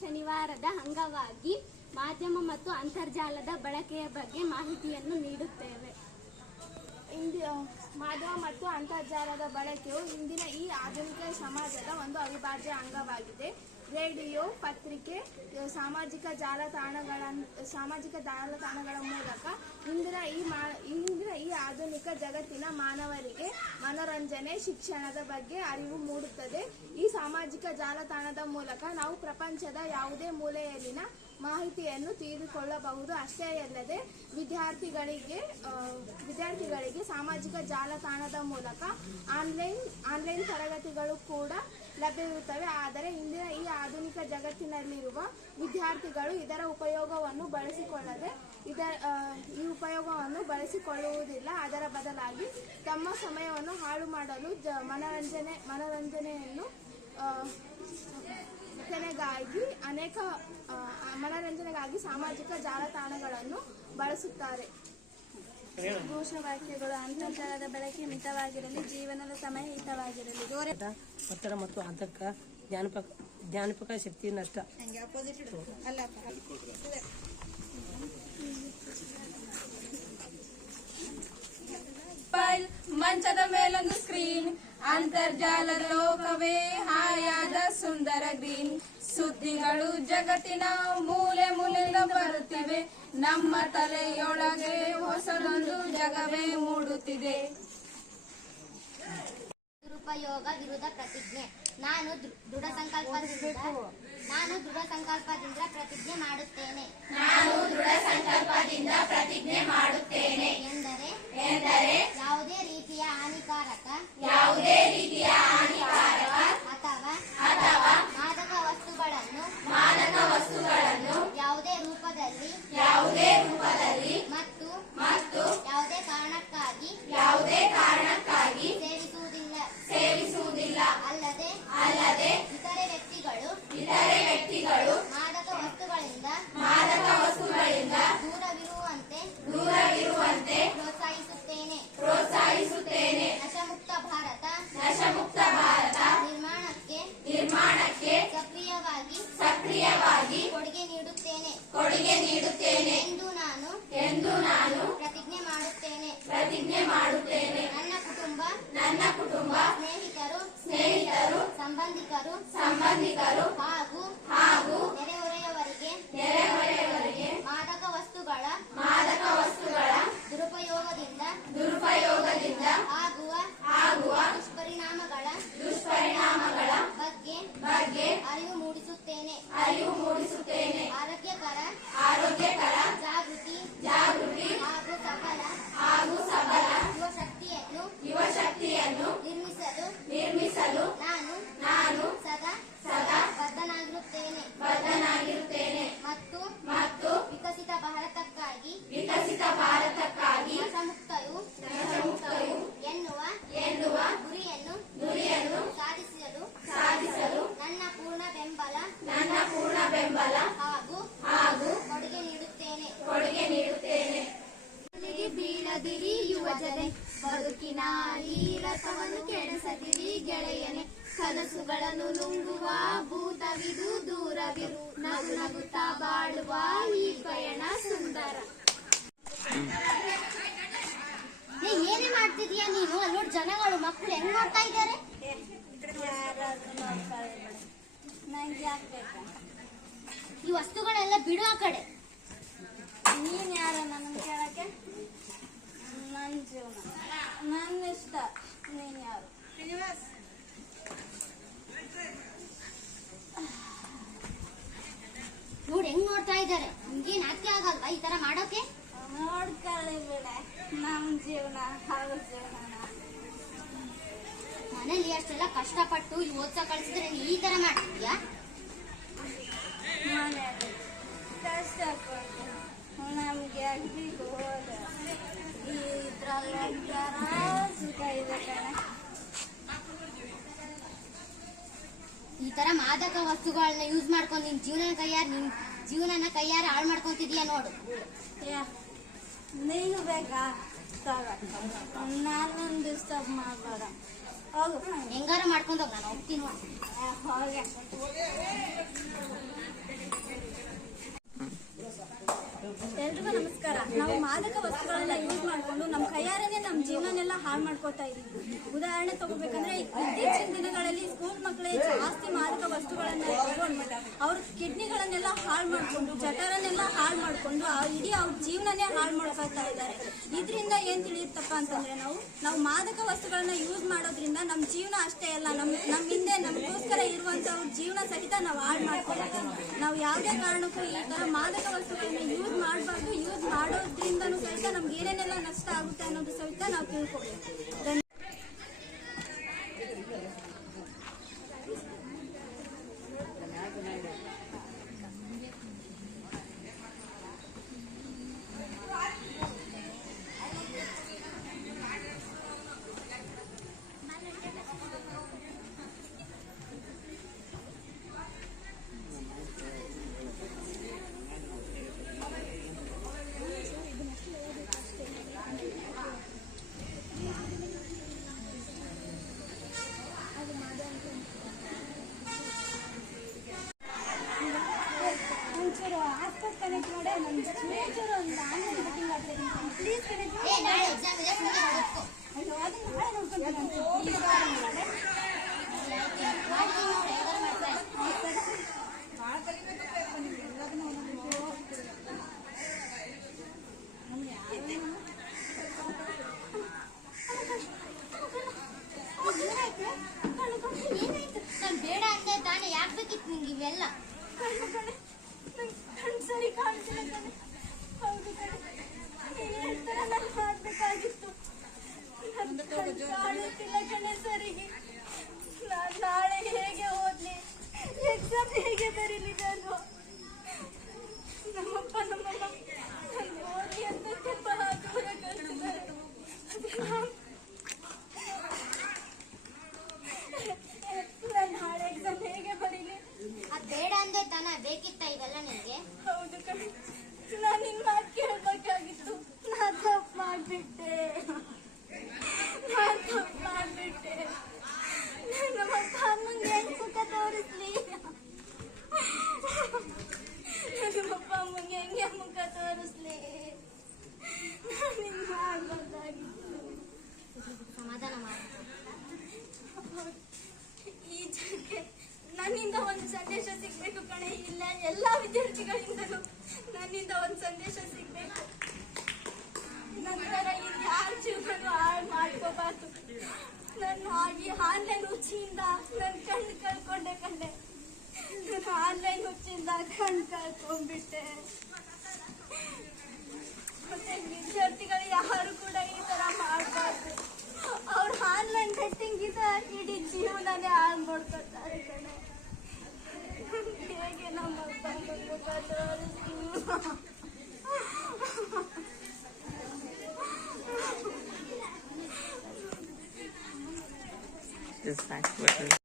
ಶನಿವಾರದ ಅಂಗವಾಗಿ ಮಾಧ್ಯಮ ಮತ್ತು ಅಂತರ್ಜಾಲದ ಬಳಕೆಯ ಬಗ್ಗೆ ಮಾಹಿತಿಯನ್ನು ನೀಡುತ್ತೇವೆ. ಮಾಧ್ಯಮ ಮತ್ತು ಅಂತರ್ಜಾಲದ ಬಳಕೆಯು ಇಂದಿನ ಈ ಆಧುನಿಕ ಸಮಾಜದ ಒಂದು ಅವಿಭಾಜ್ಯ ಅಂಗವಾಗಿದೆ. ರೇಡಿಯೋ, ಪತ್ರಿಕೆ, ಸಾಮಾಜಿಕ ಜಾಲತಾಣಗಳ ಮೂಲಕ ಇಂದಿನ ಈ ಆಧುನಿಕ ಜಗತ್ತಿನ ಮಾನವರಿಗೆ ಮನೋರಂಜನೆ, ಶಿಕ್ಷಣದ ಬಗ್ಗೆ ಅರಿವು ಮೂಡುತ್ತದೆ. ಈ ಸಾಮಾಜಿಕ ಜಾಲತಾಣದ ಮೂಲಕ ನಾವು ಪ್ರಪಂಚದ ಯಾವುದೇ ಮೂಲೆಯಲ್ಲಿನ ಮಾಹಿತಿಯನ್ನು ತಿಳಿದುಕೊಳ್ಳಬಹುದು. ಅಷ್ಟೇ ಅಲ್ಲದೆ ವಿದ್ಯಾರ್ಥಿಗಳಿಗೆ ಸಾಮಾಜಿಕ ಜಾಲತಾಣದ ಮೂಲಕ ಆನ್ಲೈನ್ ತರಗತಿಗಳು ಕೂಡ ಲಭ್ಯವಿರುತ್ತವೆ. ಆದರೆ ಇಂದಿನ ಈ ಆಧುನಿಕ ಜಗತ್ತಿನಲ್ಲಿರುವ ವಿದ್ಯಾರ್ಥಿಗಳು ಇದರ ಉಪಯೋಗವನ್ನು ಬಳಸಿಕೊಳ್ಳುವುದಿಲ್ಲ. ಅದರ ಬದಲಾಗಿ ತಮ್ಮ ಸಮಯವನ್ನು ಹಾಳು ಮಾಡಲು ಮನರಂಜನೆಗಾಗಿ ಸಾಮಾಜಿಕ ಜಾಲತಾಣಗಳನ್ನು ಬಳಸುತ್ತಾರೆ. ಘೋಷವಾಕ್ಯಗಳು: ಅಂತರ್ಜಾಲದ ಬಳಕೆ ಮಿತವಾಗಿರಲಿ, ಜೀವನದ ಸಮಯ ಹಿತವಾಗಿರಲಿ. ಒತ್ತಡ ಮತ್ತು ಆತಂಕ, ಜ್ಞಾಪಕ ಶಕ್ತಿ ನಷ್ಟ. ಮಂಚದ ಮೇಲೊಂದು ಸ್ಕ್ರೀನ್, ಅಂತರ್ಜಾಲದ ಲೋಕವೇ ಹಾಯಾದ ಸುಂದರ ಗ್ರೀನ್. ಸುದ್ದಿಗಳು ಜಗತ್ತಿನ ಮೂಲೆ ಮೂಲೆಯಿಂದ ಬರುತ್ತಿವೆ, ನಮ್ಮ ತಲೆಯೊಳಗೆ ಹೊಸದೊಂದು ಜಗವೇ ಮೂಡುತ್ತಿದೆ. ದುರುಪಯೋಗ ವಿರುದ್ಧ ಪ್ರತಿಜ್ಞೆ. ನಾನು ದೃಢ ಸಂಕಲ್ಪದಿಂದ ಪ್ರತಿಜ್ಞೆ ಮಾಡುತ್ತೇನೆ. ಎಂದರೆ ಯಾವುದೇ ರೀತಿಯ ಹಾನಿಕಾರಕ ಅಥವಾ ಮಾದಕ ವಸ್ತುಗಳನ್ನು ಯಾವುದೇ ರೂಪದಲ್ಲಿ ಮತ್ತು ಯಾವುದೇ ಕಾರಣಕ್ಕಾಗಿ ಸೇವಿಸುವುದಿಲ್ಲ. ಅಲ್ಲದೆ ಇತರೆ ವ್ಯಕ್ತಿಗಳು ಮಾದಕ ವಸ್ತುಗಳಿಂದ ದೂರವಿರುವಂತೆ ಪ್ರೋತ್ಸಾಹಿಸುತ್ತೇನೆ. ನಶಮುಕ್ತ ಭಾರತ ನಿರ್ಮಾಣಕ್ಕೆ ಸಕ್ರಿಯವಾಗಿ ಕೊಡುಗೆ ನೀಡುತ್ತೇನೆ ಎಂದು ನಾನು ಪ್ರತಿಜ್ಞೆ ಮಾಡುತ್ತೇನೆ. ನನ್ನ ಕುಟುಂಬ, ಸ್ನೇಹಿತರು, ಸಂಬಂಧಿಕರು ಹಾಗೂ ನೆರೆಹೊರೆಯವರಿಗೆ ಮಾದಕ ವಸ್ತುಗಳ ದುರುಪಯೋಗದಿಂದ ಆಗುವ ದುಷ್ಪರಿಣಾಮಗಳ ಬಗ್ಗೆ ಅರಿವು ಮೂಡಿಸುತ್ತೇನೆ. ಆರೋಗ್ಯಕರ ಜಾಗೃತಿ ಹಾಗೂ ಸಬಲ ಯುವ ಶಕ್ತಿಯನ್ನು ನಿರ್ಮಿಸಲು ನಾನು ಸದಾ ಬದ್ಧನಾಗಿರುತ್ತೇನೆ ಮತ್ತು ವಿಕಸಿತ ಭಾರತಕ್ಕಾಗಿ ನಶಮುಕ್ತಯು ಎನ್ನುವ ಗುರಿಯನ್ನು ಸಾಧಿಸಲು ನನ್ನ ಪೂರ್ಣ ಬೆಂಬಲ ಹಾಗೂ ಕೊಡುಗೆ ನೀಡುತ್ತೇನೆ. ಬೀಳದಿರಿ ಯುವಜನೆ, ಬದುಕಿನ ಈ ರಥವನ್ನು ಕೆಡಿಸದಿರಿ ಗೆಳೆಯನೆ. ಕನಸುಗಳನ್ನು ನುಂಗುವ ಭೂತವಿದು ದೂರವಿರು, ನಗುತ್ತಾ ಬಾಳುವ ಈ ಪಯಣ ಸುಂದರ. ಏನೇ ಮಾಡ್ತಿದೀಯ ನೀನು? ಅಲ್ಲಿ ನೋಡಿ ಜನಗಳು, ಮಕ್ಕಳು ಹೆಂಗ್ ನೋಡ್ತಾ ಇದ್ದಾರೆ. ಈ ವಸ್ತುಗಳೆಲ್ಲ ಬಿಡು ಆ ಕಡೆ. ನೀನ್ ಯಾರ ನನ್ನ ಕೇಳಕ್ಕೆ? ನನ್ನ ಜೀವನ, ನನ್ನ ಇಷ್ಟ. ನೀನ್ ಯಾರು? ನೋಡಿ ಹೆಂಗ್ ನೋಡ್ತಾ ಇದ್ದಾರೆ. ನಿಮ್ಗೇನ್ ನಾಟ್ಯ ಆಗಲ್ವಾ ಈ ತರ ಮಾಡೋಕೆ? ನೋಡ್ಕೊಳ್ಳಿ ಬಿಡೆ, ನಮ್ ಜೀವನ ಅವ್ರ ಜೀವನ. ಮನೇಲಿ ಅಷ್ಟೆಲ್ಲ ಕಷ್ಟಪಟ್ಟು ಓದ್ಸ ಕಳ್ಸಿದ್ರೆ ಈ ತರ ಮಾಡ್ತಿದ್ಯಾ? ಮನೆಯಲ್ಲಿ ಕಷ್ಟಪಟ್ಟು ನಮ್ಗೆ ಅಗ್ಲಿಕ್ಕೆ ಹೋದ ಇದ್ರಲ್ಲಿ ಸುಖ ಇದೆ ಕಣೆ. ಈ ತರ ಮಾದಕ ವಸ್ತುಗಳನ್ನ ಯೂಸ್ ಮಾಡ್ಕೊಂಡು ನಿನ್ ಜೀವನನ ಕೈಯಾರ ಹಾಳು ಮಾಡ್ಕೊಂತಿದ್ಯಾ ನೋಡು. ನೀನು ಬೇಕಾ? ನಾನೊಂದು ಡಿಸ್ಟರ್ಬ್ ಮಾಡಬೇಡ. ಹೋಗು, ಹೆಂಗಾರ ಮಾಡ್ಕೊಂಡು ಹೋಗ್, ನಾನು ಹೋಗ್ತೀನಿ. ಹೋಗೆ ನಾವು ಮಾದಕ ವಸ್ತುಗಳನ್ನ ಯೂಸ್ ಮಾಡ್ಕೊಂಡು ನಮ್ಮ ಕೈಯಾರನೆ ನಮ್ಮ ಜೀವನನೆಲ್ಲ ಹಾಳು ಮಾಡ್ಕೋತಾ ಇದೀವಿ. ಉದಾಹರಣೆ ತಗೋಬೇಕಂದ್ರೆ ಇತ್ತೀಚಿನ ದಿನಗಳಲ್ಲಿ ಸ್ಕೂಲ್ ಮಕ್ಕಳೇ ಜಾಸ್ತಿ ಮಾದಕ ವಸ್ತುಗಳನ್ನ ತಗೊಂಡು ಅವ್ರ ಕಿಡ್ನಿಗಳನ್ನೆಲ್ಲ ಹಾಳು ಮಾಡ್ಕೊಂಡು ಜಠರನೆಲ್ಲ ಹಾಳು ಮಾಡ್ಕೊಂಡು ಇಡೀ ಅವ್ರ ಜೀವನನೇ ಹಾಳು ಮಾಡ್ಕೊತಾ ಇದ್ದಾರೆ. ಇದರಿಂದ ಏನ್ ತಿಳಿಯುತ್ತಪ್ಪ ಅಂತಂದ್ರೆ ನಾವು ಮಾದಕ ವಸ್ತುಗಳನ್ನ ಯೂಸ್ ಮಾಡೋದ್ರಿಂದ ನಮ್ಮ ಜೀವನ ಅಷ್ಟೇ ಅಲ್ಲ, ನಮ್ಮ ಹಿಂದೆ ನಮಗೋಸ್ಕರ ಇರುವಂತವ್ರ ಜೀವನ ಸಹಿತ ನಾವು ಹಾಳು ಮಾಡ್ಕೊಳ್ತೀವಿ. ನಾವು ಯಾವುದೇ ಕಾರಣಕ್ಕೂ ಈ ತರ ಮಾದಕ ವಸ್ತುಗಳನ್ನ ಯೂಸ್ ಮಾಡಬಾರ್ದು. ಯೂಸ್ ಮಾಡೋದ್ರಿಂದನೂ ಸಹಿತ ನಮ್ಗೆ ಏನೇನೆಲ್ಲ ನಷ್ಟ ಆಗುತ್ತೆ ಅನ್ನೋದು ಸಹಿತ ನಾವು ತಿಳ್ಕೊಬೇಕು. ಒಂಚೂರು ಹಾಸ್ಪಿಟಲ್ ಕನೆಕ್ಟ್ ಮಾಡಿ ಒಂಚೂರು ಒಂದು ಆನ್ಲೈನ್ ಬುಕಿಂಗ್ ಆದರೆ ಪ್ಲೀಸ್ ಕನೆಕ್ಟ್ ಮಾಡಿ. ನಾಳೆ ಎಕ್ಸಾಮ್ ಇದೆ, ಸುಮ್ಮನೆ ಓದ್ಕೋ. ಅಯ್ಯೋ ಅದನ್ನ ನಾಳೆ ನೋಡ್ಕೊಂತೀನಿ. ನಾನು ಬೇಡ ಅಂದೆ ತಾನೇ, ಯಾಕೆ ಬೇಕಿತ್ತು ನಿಂಗೆ ಇವೆಲ್ಲ? ಸರಿ ಕಾಣಿಸಿಲ್ಲ ಕಣೆ. ಹೌದು ಕಣೆ, ನೀನು ಹೇಳ್ತಾರ ನಾನು ಮಾಡ್ಬೇಕಾಗಿತ್ತು. ಕಾಣುತ್ತಿಲ್ಲ ಕಣೆ ಸರಿಗೆ. ನಾನು ನಾಳೆ ಹೇಗೆ ಓದ್ಲಿ, ಎಕ್ಸಾಮ್ ಹೇಗೆ ಬರೀಲಿ ನಾನು? ನಮ್ಮಪ್ಪ ನಮ್ಮಮ್ಮ ನಾನು ಓದಿ ಅಂತ ತುಂಬಾ ದೂರ ಕಳಿಸಿದ್ದಾರೆ. ನಾನು ನಾಳೆ ಎಕ್ಸಾಮ್ ಹೇಗೆ ಬರೀಲಿ? ಅದು ಬೇಡ ಅಂದೆ ತಾನೇ, ಬೇಕಿತ್ತ ಇವೆಲ್ಲ ನಿನಗೆ? ಹೌದು ಕಣೆ, ನಾನು ನಿನ್ ಮಾತು ಕೇಳ್ಬೇಕಾಗಿತ್ತು. ನಾನು ತಪ್ಪು ಮಾಡ್ಬಿಟ್ಟೆ. ನಮ್ಮ ಅಮ್ಮಂಗೆ ಹೆಂಗ್ ಮುಖ ತೋರಿಸ್ಲಿ? ನಮ್ಮಪ್ಪ ಅಮ್ಮಂಗೆ ಹೆಂಗೆ ಮುಖ ತೋರಿಸ್ಲಿ? ನಿನ್ ಮಾಡ್ಬಾರ್ದಾಗಿತ್ತು. ಸಮಾಧಾನ ಮಾಡು. ಈ ಜನಕ್ಕೆ ನನ್ನಿಂದ ಒಂದು ಸಂದೇಶ ಸಿಗ್ಬೇಕು ಕಣೆ. ಇಲ್ಲ ಎಲ್ಲ ವಿದ್ಯಾರ್ಥಿಗಳಿಂದಲೂ ನನ್ನಿಂದ ಒಂದು ಸಂದೇಶ ಸಿಗ್ಬೇಕು. ನಂತರ ಯಾರ ಜೀವನ ಹಾಳು ಮಾಡ್ಕೋಬಾರ್ದು. ನಾನು ಈ ಆನ್ಲೈನ್ ಹುಚ್ಚಿಂದ ನನ್ನ ಕಣ್ಣು ಕಳ್ಕೊಂಡೆ ಕಣೆ. ನಾನು ಆನ್ಲೈನ್ ಹುಚ್ಚಿಂದ ಕಣ್ಣು ಕಳ್ಕೊಂಡ್ಬಿಟ್ಟೆ. ಮತ್ತೆ ವಿದ್ಯಾರ್ಥಿಗಳು ಯಾರು ಕೂಡ ಈ ತರ ಮಾಡಬಾರ್ದು. ಅವ್ರು ಆನ್ಲೈನ್ ಬೆಟ್ಟಿಂಗ್ ಇದ ಇಡೀ ಜೀವನನೇ ಹಾಳು ಮಾಡ್ಕೊತಾರೆ ಕಣೆ. ಹೇಗೆ ನಮ್ಮ This fact